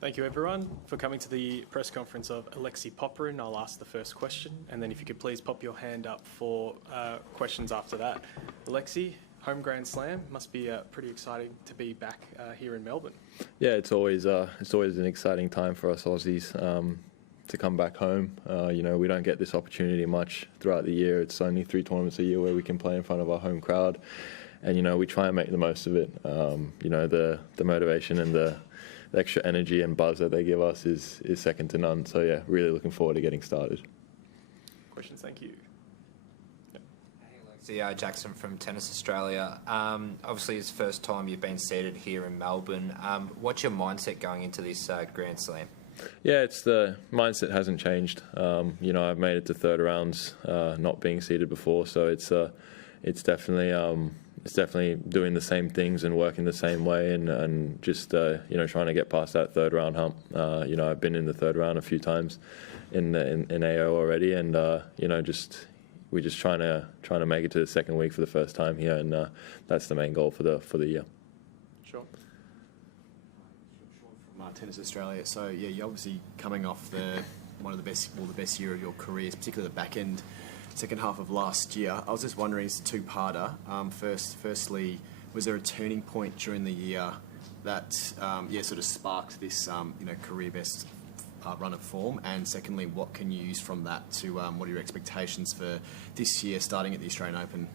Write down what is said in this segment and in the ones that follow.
Thank you, everyone, for coming to the press conference of Alexei Popyrin. I'll ask the first question, and then if you could please pop your hand up for questions after that. Alexei, home Grand Slam, must be pretty exciting to be back here in Melbourne. Yeah, it's always an exciting time for us Aussies to come back home. We don't get this opportunity much throughout the year. It's only 3 tournaments a year where we can play in front of our home crowd, and we try and make the most of it. The motivation and the extra energy and buzz that they give us is second to none. So yeah, really looking forward to getting started. Questions, thank you. Hey Alexei, Jackson from Tennis Australia. Obviously it's the first time you've been seeded here in Melbourne. What's your mindset going into this Grand Slam? Yeah, it's the mindset hasn't changed. I've made it to third rounds, not being seeded before, so it's definitely doing the same things and working the same way, and just trying to get past that third round hump. I've been in the third round a few times in AO already, and we're just trying to make it to the second week for the first time here, and that's the main goal for the year. Sure. From Tennis Australia. So yeah, you're obviously coming off the best year of your careers, particularly the back end. Second half of last year. I was just wondering, it's a two-parter. Firstly, was there a turning point during the year that sort of sparked this career best run of form? And secondly, what can you use from that to what are your expectations for this year, starting at the Australian Open?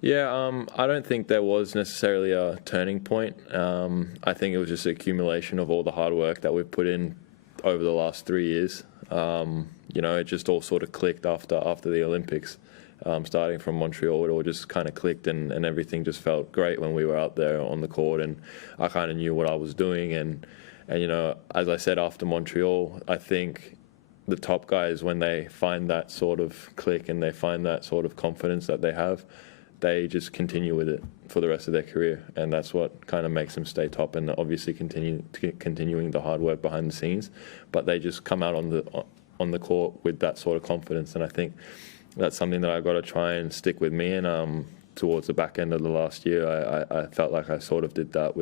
Yeah, I don't think there was necessarily a turning point. I think it was just an accumulation of all the hard work that we've put in over the last 3 years. It just all sort of clicked after the Olympics. Starting from Montreal, it all just kind of clicked, and everything just felt great when we were out there on the court, and I kind of knew what I was doing. And as I said after Montreal, I think the top guys, when they find that sort of click and they find that sort of confidence that they have, they just continue with it for the rest of their career, and that's what kind of makes them stay top. And obviously continuing the hard work behind the scenes, but they just come out on the court with that sort of confidence. And I think that's something that I've got to try and stick with me. And towards the back end of the last year, I felt like I sort of did that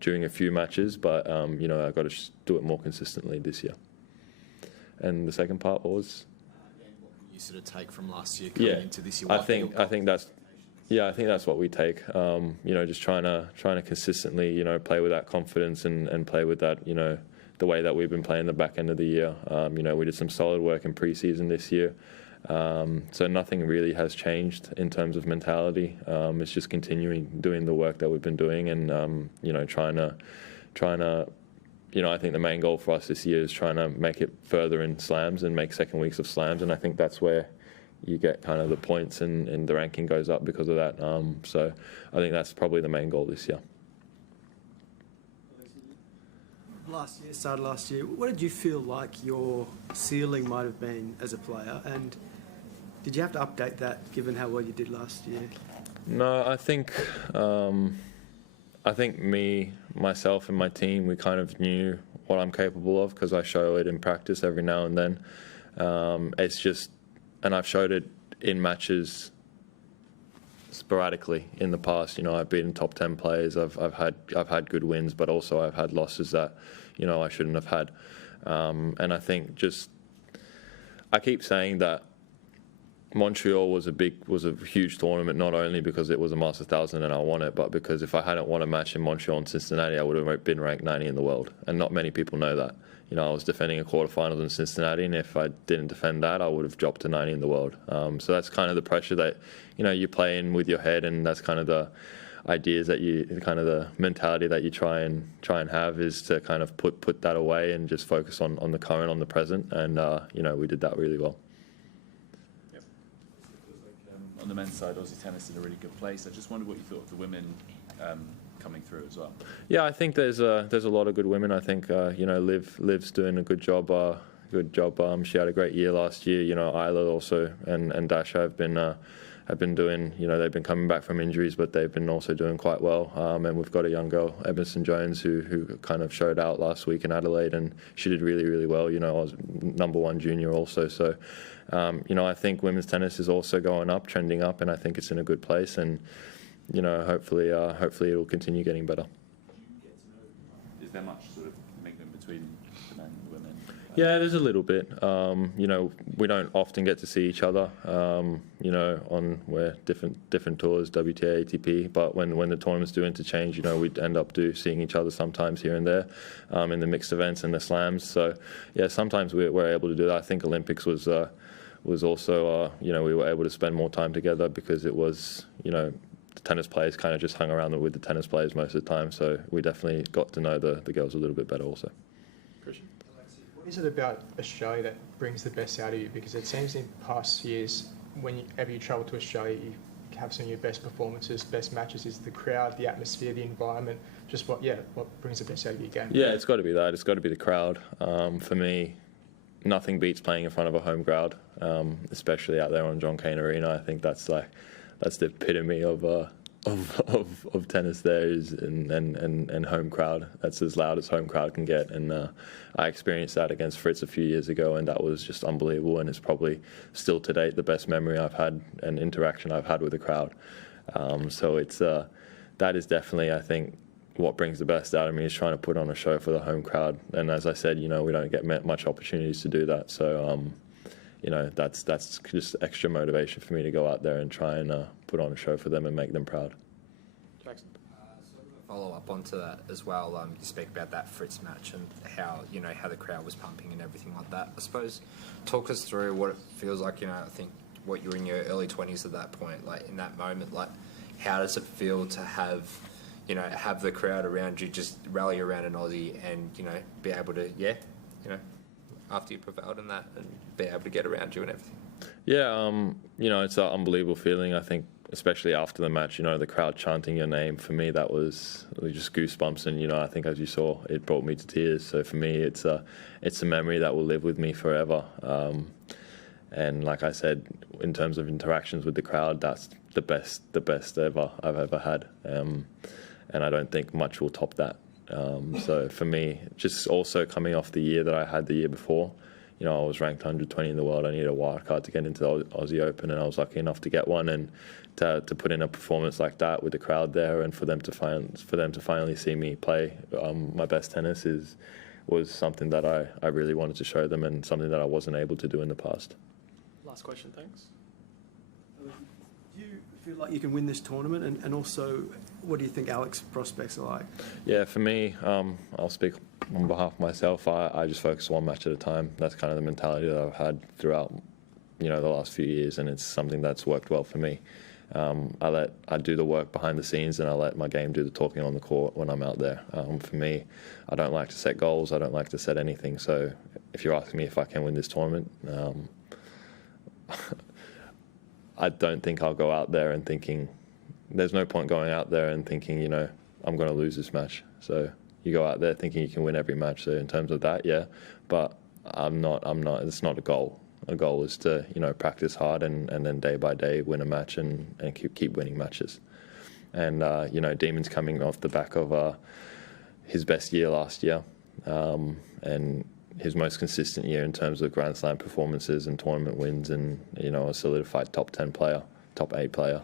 during a few matches, but I've got to do it more consistently this year. And the second part was. You sort of take from last year coming into this year? I think that's what we take. Just trying to consistently play with that confidence and play with that the way that we've been playing the back end of the year. We did some solid work in preseason this year, so nothing really has changed in terms of mentality. It's just continuing doing the work that we've been doing, and trying to. I think the main goal for us this year is trying to make it further in slams and make second weeks of slams, and I think that's where you get kind of the points and the ranking goes up because of that. So I think that's probably the main goal this year. Started last year, what did you feel like your ceiling might have been as a player, and did you have to update that given how well you did last year? No, I think myself and my team, we kind of knew what I'm capable of because I show it in practice every now and then. And I've showed it in matches sporadically in the past. I've beaten top 10 players. I've had good wins, but also I've had losses that I shouldn't have had. And I think I keep saying that Montreal was a huge tournament, not only because it was a Masters 1000 and I won it, but because if I hadn't won a match in Montreal and Cincinnati, I would have been ranked 90 in the world, and not many people know that. I was defending a quarterfinals in Cincinnati, and if I didn't defend that, I would have dropped to 90 in the world. So that's kind of the pressure that you play in with your head, and that's kind of the ideas that the mentality that you try and have is to kind of put that away and just focus on the current, on the present, and we did that really well. On the men's side, Aussie tennis is in a really good place. I just wondered what you thought of the women coming through as well. Yeah, I think there's a lot of good women. I think Liv's doing a good job. She had a great year last year. Isla also and Dasha have been doing. They've been coming back from injuries, but they've been also doing quite well. And we've got a young girl, Emerson Jones, who kind of showed out last week in Adelaide, and she did really, really well. I was #1 junior also, so. I think women's tennis is also going up, trending up, and I think it's in a good place. And hopefully it will continue getting better. Is there much sort of mingling between the men and the women? Yeah, there's a little bit. We don't often get to see each other. On we're different tours, WTA, ATP. But when the tournaments do interchange, we'd end up seeing each other sometimes here and there, in the mixed events and the slams. So yeah, sometimes we're able to do that. I think Olympics was also we were able to spend more time together because it was the tennis players kind of just hung around with the tennis players most of the time. So we definitely got to know the girls a little bit better also. Christian? What is it about Australia that brings the best out of you? Because it seems in past years, whenever you travel to Australia, you have some of your best performances, best matches. Is the crowd, the atmosphere, the environment, just what brings the best out of your game? Yeah, it's got to be that. It's got to be the crowd. For me, nothing beats playing in front of a home crowd, especially out there on Cain Arena. I think that's the epitome of tennis. There is and home crowd. That's as loud as home crowd can get. And I experienced that against Fritz a few years ago, and that was just unbelievable. And it's probably still to date the best memory I've had and interaction I've had with the crowd. So it's that is definitely, I think, what brings the best out of me is trying to put on a show for the home crowd. And as I said, we don't get much opportunities to do that. So that's just extra motivation for me to go out there and try and put on a show for them and make them proud. Jackson? Follow up onto that as well. You speak about that Fritz match and how how the crowd was pumping and everything like that. I suppose talk us through what it feels like. I think what you were in your early 20s at that point, like in that moment, like how does it feel to have have the crowd around you, just rally around an Aussie and be able to after you prevailed in that and be able to get around you and everything. Yeah, it's an unbelievable feeling. I think, especially after the match, the crowd chanting your name, for me, that was just goosebumps. And, I think as you saw, it brought me to tears. So for me, it's a memory that will live with me forever. And like I said, in terms of interactions with the crowd, that's the best ever I've ever had. And I don't think much will top that. So for me, just also coming off the year that I had the year before, I was ranked 120 in the world. I needed a wild card to get into the Aussie Open, and I was lucky enough to get one. And to put in a performance like that with the crowd there, and for them to finally see me play my best tennis was something that I really wanted to show them, and something that I wasn't able to do in the past. Last question, thanks. Do you feel like you can win this tournament? And also, what do you think Alex's prospects are like? Yeah, for me, I'll speak on behalf of myself. I just focus one match at a time. That's kind of the mentality that I've had throughout, the last few years, and it's something that's worked well for me. I do the work behind the scenes, and I let my game do the talking on the court when I'm out there. For me, I don't like to set goals. I don't like to set anything. So if you're asking me if I can win this tournament, I don't think I'll go out there and thinking, there's no point going out there and thinking, I'm going to lose this match. So you go out there thinking you can win every match. So in terms of that, yeah, but I'm not, it's not a goal. A goal is to, practice hard and then day by day win a match and keep winning matches. And, Demon's coming off the back of his best year last year, and his most consistent year in terms of Grand Slam performances and tournament wins, and, a solidified top 10 player, top 8 player.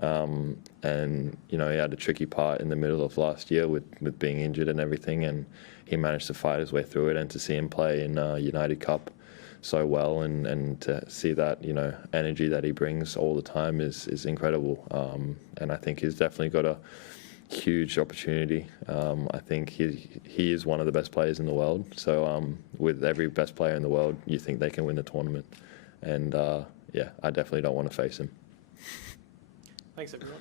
And, he had a tricky part in the middle of last year with being injured and everything, and he managed to fight his way through it, and to see him play in United Cup so well, and to see that, energy that he brings all the time is incredible. And I think he's definitely got a huge opportunity. I think he is one of the best players in the world. So with every best player in the world, you think they can win the tournament. And I definitely don't want to face him. Thanks, everyone.